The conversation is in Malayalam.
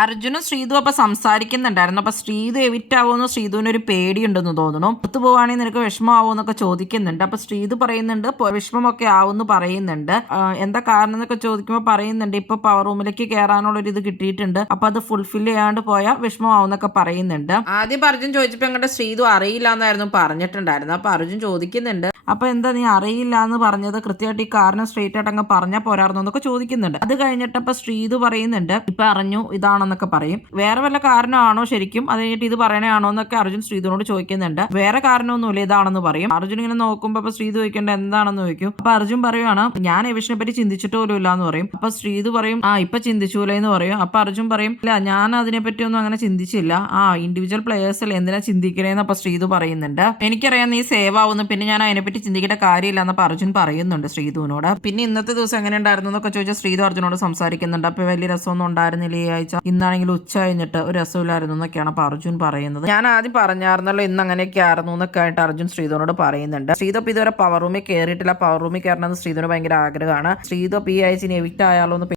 അർജുനും ശ്രീതു അപ്പൊ സംസാരിക്കുന്നുണ്ടായിരുന്നു. അപ്പൊ ശ്രീതു എവിറ്റ് ആവുമെന്ന് ശ്രീതുവിന് ഒരു പേടിയുണ്ടെന്ന് തോന്നുന്നു. ഒത്തു പോവാണെങ്കിൽ നിനക്ക് വിഷമമാവോ എന്നൊക്കെ ചോദിക്കുന്നുണ്ട്. അപ്പൊ ശ്രീതു പറയുന്നുണ്ട് വിഷമമൊക്കെ ആവുമെന്ന് പറയുന്നുണ്ട്. എന്താ കാരണം എന്നൊക്കെ ചോദിക്കുമ്പോൾ പറയുന്നുണ്ട് ഇപ്പൊ പവർ റൂമിലേക്ക് കയറാനുള്ള ഒരു ഇത് കിട്ടിയിട്ടുണ്ട്, അപ്പൊ അത് ഫുൾഫിൽ ചെയ്യാണ്ട് പോയാൽ വിഷമമാവുന്നൊക്കെ പറയുന്നുണ്ട്. ആദ്യം അർജുൻ ചോദിച്ചപ്പോ എങ്ങോട്ട് ശ്രീതു അറിയില്ല എന്നായിരുന്നു പറഞ്ഞിട്ടുണ്ടായിരുന്നു. അപ്പൊ അർജുൻ ചോദിക്കുന്നുണ്ട് അപ്പൊ എന്താ നീ അറിയില്ല എന്ന് പറഞ്ഞത്, കൃത്യമായിട്ട് ഈ കാരണം സ്ട്രേറ്റ് ആയിട്ട് അങ്ങ് പറഞ്ഞാൽ പോരായിരുന്നു എന്നൊക്കെ ചോദിക്കുന്നുണ്ട്. അത് കഴിഞ്ഞിട്ടപ്പോ ശ്രീതു പറയുന്നുണ്ട് ഇപ്പൊ അറിഞ്ഞു ഇതാണെന്നൊക്കെ പറയും. വേറെ വല്ല കാരണമാണോ ശരിക്കും, അത് കഴിഞ്ഞിട്ട് ഇത് പറയണയാണോ എന്നൊക്കെ അർജുൻ ശ്രീതുവിനോട് ചോദിക്കുന്നുണ്ട്. വേറെ കാരണമൊന്നുമില്ല ഇതാണെന്ന് പറയും. അർജുൻ ഇങ്ങനെ നോക്കുമ്പോ അപ്പൊ ശ്രീതു ചോദിക്കേണ്ട എന്താണെന്ന് ചോദിക്കും. അപ്പൊ അർജുൻ പറയുവാണ് ഞാൻ എവിഷനെ പറ്റി ചിന്തിച്ചിട്ട് പോലും ഇല്ല എന്ന് പറയും. അപ്പൊ ശ്രീതു പറയും ഇപ്പൊ ചിന്തിച്ചൂലേ എന്ന് പറയും. അപ്പൊ അർജുൻ പറയും ഇല്ല ഞാൻ അതിനെ പറ്റി ഒന്നും അങ്ങനെ ചിന്തിച്ചില്ല, ഇൻഡിവിജ്വൽ പ്ലേയേഴ്സിൽ എന്തിനാ ചിന്തിക്കണേന്ന് അപ്പൊ ശ്രീതു പറയുന്നുണ്ട്. എനിക്കറിയാം നീ സേവ് ആവുന്നു, പിന്നെ ഞാൻ അതിനെപ്പറ്റി ചിന്തിക്കേണ്ട കാര്യമില്ല എന്നപ്പോ അർജുൻ പറയുന്നുണ്ട് ശ്രീതുവിനോട്. പിന്നെ ഇന്നത്തെ ദിവസം എങ്ങനെ ഉണ്ടായിരുന്നു എന്നൊക്കെ ചോദിച്ചാൽ ശ്രീതു അർജുനോട് സംസാരിക്കുന്നുണ്ട്. അപ്പൊ വലിയ രസമൊന്നും ഉണ്ടായിരുന്നില്ല ഈ ആഴ്ച, ഇന്നാണെങ്കിൽ ഉച്ച കഴിഞ്ഞിട്ട് ഒരു രസമില്ലായിരുന്നു എന്നൊക്കെയാണ് അപ്പൊ അർജുൻ പറയുന്നത്. ഞാൻ ആദ്യം പറഞ്ഞായിരുന്നല്ലോ ഇന്ന് അങ്ങനെയൊക്കെ ആയിരുന്നു എന്നൊക്കെ ആയിട്ട് അർജുൻ ശ്രീതുവിനോട് പറയുന്നുണ്ട്. ശ്രീതു ഇതുവരെ പവർ റൂമിൽ കയറിയിട്ടില്ല, പവർ റൂമിൽ കയറണമെന്ന് ശ്രീതുവിന് ഭയങ്കര ആഗ്രഹമാണ്. ശ്രീതു ഈ ആഴ്ച എവിക്റ്റ് ആയാലോ എന്ന്